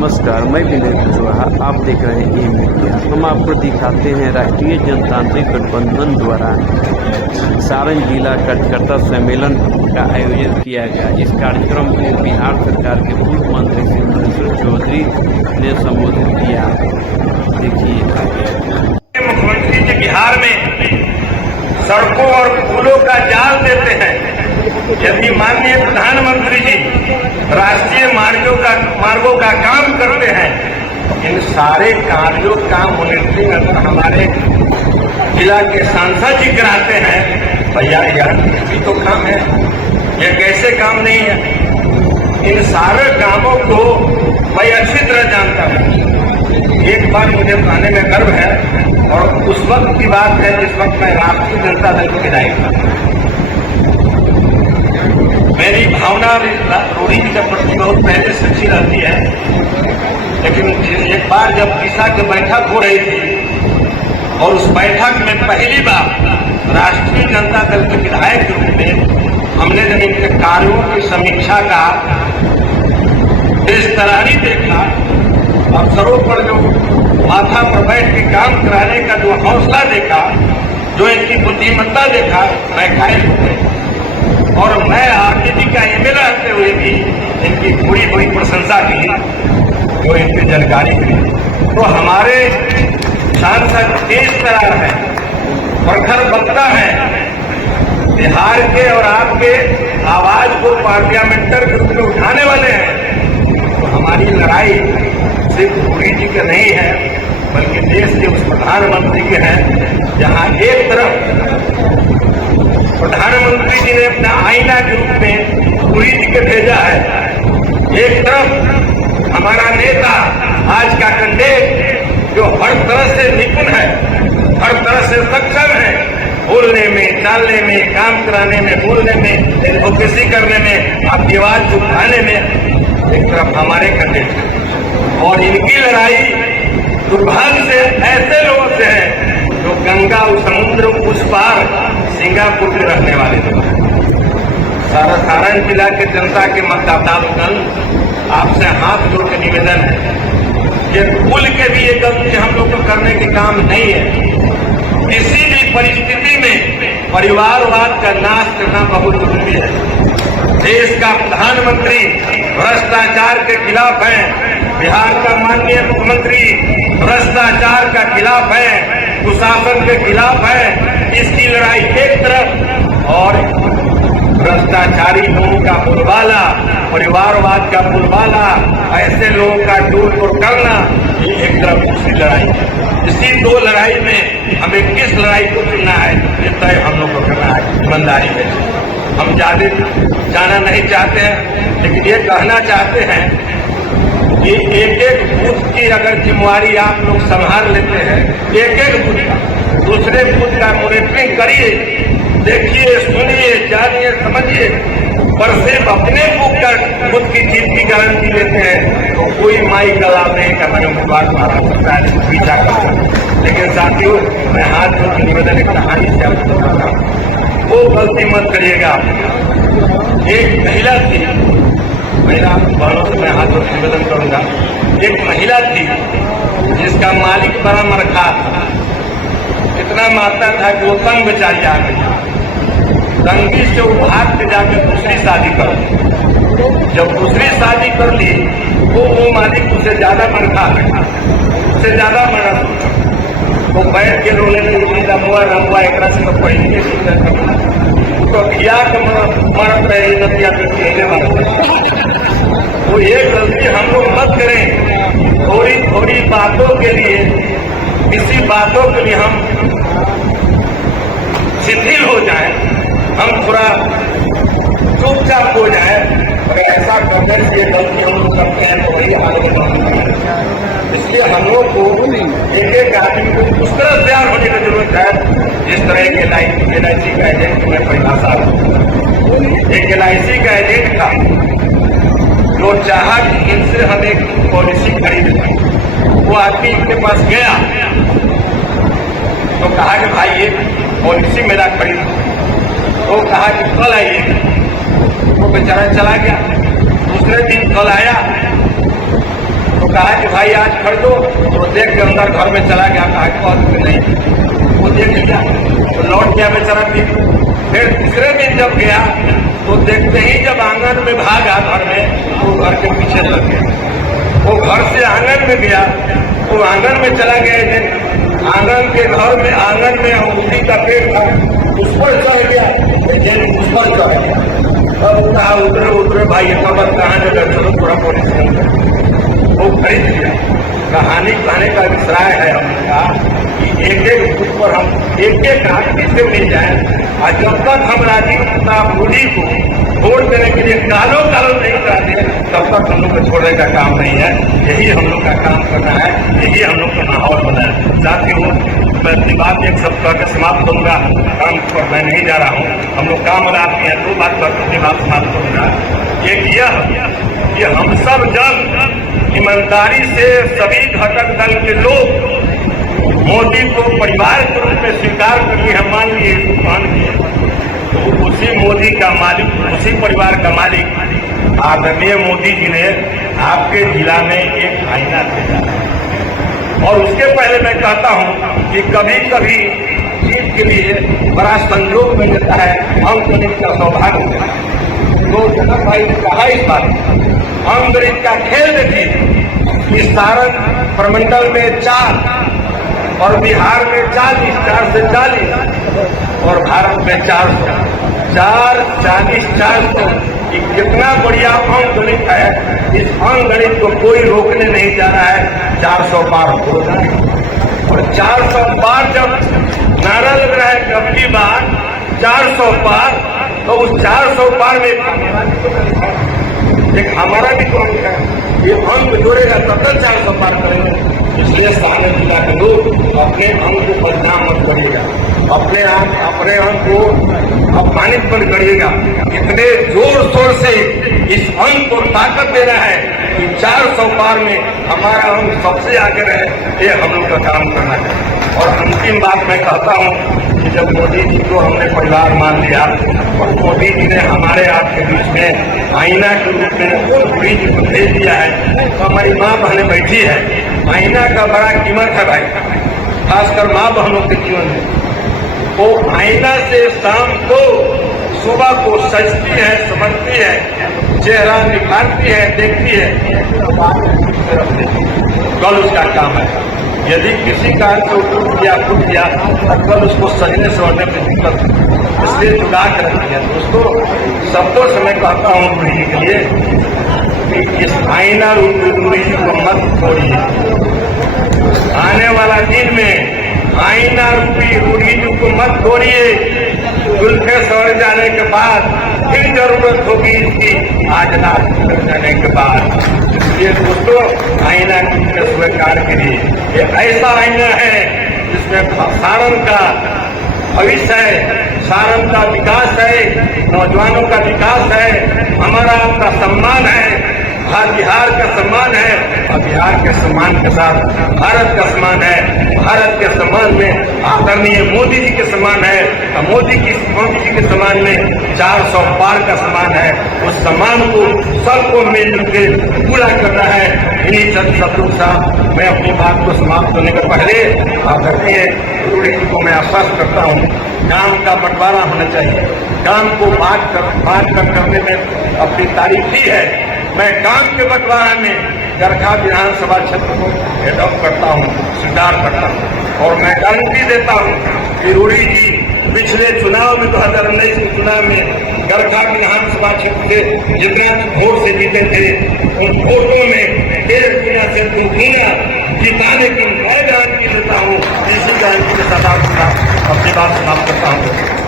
नमस्कार, मैं विनय कुशवाहा। आप देख रहे हैं मीडिया। हम आपको दिखाते हैं राष्ट्रीय जनतांत्रिक गठबंधन द्वारा सारण जिला कार्यकर्ता सम्मेलन का आयोजन किया गया। इस कार्यक्रम को बिहार सरकार के पूर्व मंत्री श्री महेश्वर चौधरी ने संबोधित किया। देखिए आगे। मुख्यमंत्री जी बिहार में सड़कों और पुलों का जाल देते हैं, यदि माननीय प्रधानमंत्री जी राष्ट्रीय मार्गों का काम करते हैं, इन सारे कार्यों का मॉनिटरिंग अगर हमारे जिला के सांसद जी कराते हैं, भैया यार भी तो काम है, यह कैसे काम नहीं है। इन सारे कामों को मैं अच्छी तरह जानता हूँ। एक बार मुझे कहने में गर्व है, और उस वक्त की बात है जिस वक्त मैं राष्ट्रीय जनता दल के विधायक था। मेरी भावना रूढ़ी के प्रति बहुत पहले से अच्छी रहती है, लेकिन एक बार जब दिशा की बैठक हो रही थी और उस बैठक में पहली बार राष्ट्रीय जनता दल के विधायक के रूप में हमने जब इनके कार्यों की समीक्षा का तैयारी देखा, अफसरों पर जो माथा पर बैठ के काम कराने का जो हौसला देखा, जो इनकी बुद्धिमत्ता देखा, मैं घायल हो गया। और मैं आरजेडी का एमएलए रहते हुए भी इनकी पूरी बड़ी प्रशंसा की, जो इनकी जानकारी की। तो हमारे सांसद तेज तरार है, प्रखर वक्ता है, बिहार के और आपके आवाज को पार्लियामेंटर के रूप में उठाने वाले हैं। तो हमारी लड़ाई सिर्फ मोदी जी के नहीं है, बल्कि देश के उस प्रधानमंत्री के हैं, जहां एक तरफ प्रधानमंत्री जी ने अपना आईना के रूप में मोदी जी के भेजा है, एक तरफ हमारा नेता आज का कैंडिडेट जो हर तरह से निपुण है, हर तरह से सक्षम है, बोलने में, चालने में, काम कराने में, बोलने में, एडवोकेसी करने में, आपकी आवाज उठाने में, एक तरफ हमारे कैंडिडेट। और इनकी लड़ाई दुर्भाग्य से ऐसे लोगों से है जो गंगा समुद्र उस पार सिंगापुर में रहने वाले लोग। सारण जिला के जनता के मतदातागण आपसे हाथ जोड़ के निवेदन है, ये भूल के भी ये गलती हम लोग को करने के काम नहीं है। किसी भी परिस्थिति में परिवारवाद का नाश करना बहुत जरूरी है। देश का प्रधानमंत्री भ्रष्टाचार के खिलाफ है, बिहार का माननीय मुख्यमंत्री भ्रष्टाचार का खिलाफ है, कुशासन के खिलाफ है। इसकी लड़ाई एक तरफ, और भ्रष्टाचारी लोगों का बोलबाला, परिवारवाद का बोलबाला, ऐसे लोगों का टूट को करना, ये एक तरफ दूसरी लड़ाई है। इसी दो लड़ाई में हमें किस लड़ाई को चुनना है, ये तय हम लोग को करना है ईमानदारी में। हम ज्यादा जाना नहीं चाहते हैं, लेकिन ये कहना चाहते हैं कि एक एक बूथ की अगर जिम्मेवारी आप लोग संभाल लेते हैं, एक एक बूथ का, दूसरे बूथ का मॉनिटरिंग करिए, देखिए, सुनिए, जानिए, समझिए, पर सिर्फ अपने बूथ की जीत की गारंटी लेते हैं तो कोई माई गला नहीं का मैंने बात मारा सकता है, पीछा करता। लेकिन साथियों, मैं हाथ जोड़ के निवेदन एक कहानी से आपको बताता हूँ, वो गलती मत करिएगा। एक महिला थी, मेरा बहनों से मैं हाथ जोड़ के निवेदन करूंगा, एक महिला थी जिसका मालिक बड़ा मरखा था, इतना मारता था कि वो तंग बेचारी आ गई। तंगी से वो भाग के जाकर दूसरी शादी कर ली। जब दूसरी शादी कर ली तो वो मालिक उसे ज्यादा मरखा बैठा, उससे ज्यादा मरा, वो बैठ के रोने लगी, रमुआ रमुआ एक से तो पहले तो खिया के मरत रहे नदिया पे खेलने वाले। तो ये गलती हम लोग मत करें। थोड़ी थोड़ी बातों के लिए, किसी बातों के लिए हम शिथिल हो जाए, हम थोड़ा चुपचाप हो जाए, और ऐसा करने से ये गलती हम लोग करते हैं तो वही आगे बढ़ती है। इसलिए हम लोग को एक एक आदमी को उस तरह तैयार होने की जरूरत है जिस तरह के LIC का एजेंट में परिभाषा। एक LIC का एजेंट था जो चाहा कि इनसे हम एक पॉलिसी खरीद लें। वो आदमी इनके पास गया तो कहा कि भाई ये पॉलिसी मेरा खरीद। तो कहा कि कल आइए, वो बेचारा चला गया। दूसरे दिन कल आया तो कहा कि भाई आज खरीदो, तो देख के अंदर घर में चला गया, कहा कि नहीं, वो देख लिया तो लौट गया बेचारा। फिर तीसरे दिन जब गया तो देखते ही जब आंगन में भागा घर में, तो घर के पीछे लग गया। वो घर से आंगन में गया, वो आंगन में चला गया, आंगन के घर में आंगन में अमरूदी का पेड़ था, उस पर चढ़ गया, लेकिन उस पर चढ़ गया। अब कहा उतरे उतरे भाई ये खबर कहाँ जगह, चलो पूरा पुलिस वो खरीद लिया। कहानी कहने का विषय है हमने कहा कि एक एक बुक पर हम एक एक आदमी से मिल जाए, और जब तक हम राजीव प्रताप रूडी को वोट देने के लिए कालों कालों नहीं कराते, तब तक हम लोग को छोड़ने का काम नहीं है। यही हम लोग का काम करना है, यही हम लोग का माहौल बना है। साथियों, मैं अपनी बात एक सब करके समाप्त करूंगा, काम पर मैं नहीं जा रहा हूँ। हम लोग काम आपके हैं, दो बात करके अपनी बात समाप्त करूंगा। एक यह कि हम सब जब ईमानदारी से सभी घटक दल के लोग मोदी को परिवार के रूप में स्वीकार करके हम मान लिए, मान लिए, तो उसी मोदी का मालिक, उसी परिवार का मालिक आदरणीय मोदी जी ने आपके जिला में एक आईना भेजा। और उसके पहले मैं कहता हूं कि कभी कभी जीत के लिए बड़ा संयोग मिल जाता है, अंक का सौभाग्य मिलता है। तो जनक भाई ने कहा इस बात, अंक का खेल देखिए, इस सारण प्रमंडल में 4 और बिहार में 40, 4 से 40 और भारत में 400, 4, 40, 400, कितना बढ़िया अंक गणित है। इस अंक गणित को कोई रोकने नहीं जा रहा है, 400 पार हो जाए। और 400 पार जब नारा लग रहा है कि अब की बार 400 पार, तो उस 400 पार में एक हमारा भी तो अंक है, ये अंक जोड़ेगा तब तक 400 पार करेंगे। इसलिए सारण जिला के लोग अपने अंक को बदनाम मत करिएगा, अपने अंक को अपमानित मत करिएगा। इतने जोर शोर से इस अंक को ताकत देना है कि 400 पार में हमारा अंक सबसे आगे रहे, ये हम लोग का काम करना है। और अंतिम बात मैं कहता हूँ कि जब मोदी जी को हमने परिवार मान लिया और मोदी जी ने हमारे आपके बीच में आईना के रूप में मोदी जी को भेज दिया है, तो हमारी माँ बहनें बैठी है। आईना का बड़ा कीमत है भाई, खासकर माँ बहनों के जीवन में। वो आईना से शाम को सुबह को सजती है, समझती है, चेहरा निखारती है, देखती है, कल उसका काम है। यदि किसी कारण से टूट गया तो कल उसको सजने संवरने में दिक्कत, इसलिए जुड़ा कर रखी है। दोस्तों, शब्दों से मैं कहता हूँ रूढ़ी के लिए कि इस आईना रूपी रूढ़ी को मत छोड़िए। आने वाला दिन में आईना रूपी रूढ़ी को मत छोड़िए। जुल्फे सड़ जाने के बाद फिर जरूरत होगी इसकी, आज रात कर जाने के बाद। इसलिए दोस्तों, आईना को स्वीकार करिए। ये ऐसा आईना है जिसमें सारण का भविष्य है, सारण का विकास है, नौजवानों का विकास है, हमारा आपका सम्मान है, बिहार का सम्मान है, और बिहार के सम्मान के साथ भारत का सम्मान है। भारत के सम्मान में आदरणीय मोदी जी के सम्मान है, और मोदी जी के सम्मान में 400 पार का सम्मान है। उस सम्मान को सबको मिलजुल के पूरा करना है। इन्हीं चंद शब्दों के साथ मैं अपनी बात को समाप्त करने के पहले आदरणीय रूडी जी को मैं आश्वस्त करता हूँ, काम का बंटवारा होना चाहिए। काम को बांट कर करने में अपनी तारीफ ही है। मैं काम के बंटवारा में गरखा विधानसभा क्षेत्र को एडॉप्ट करता हूँ, स्वीकार करता हूँ, और मैं गारंटी देता हूँ कि रूडी जी पिछले चुनाव में 2019 के चुनाव में गरखा विधानसभा क्षेत्र से जितना वोट से जीते थे, उन वोटों में 1.5 गुना से 2 गुना जिताने की मैं गारंटी देता हूँ। इसी गारंटी के साथ अपनी बात समाप्त करता हूँ।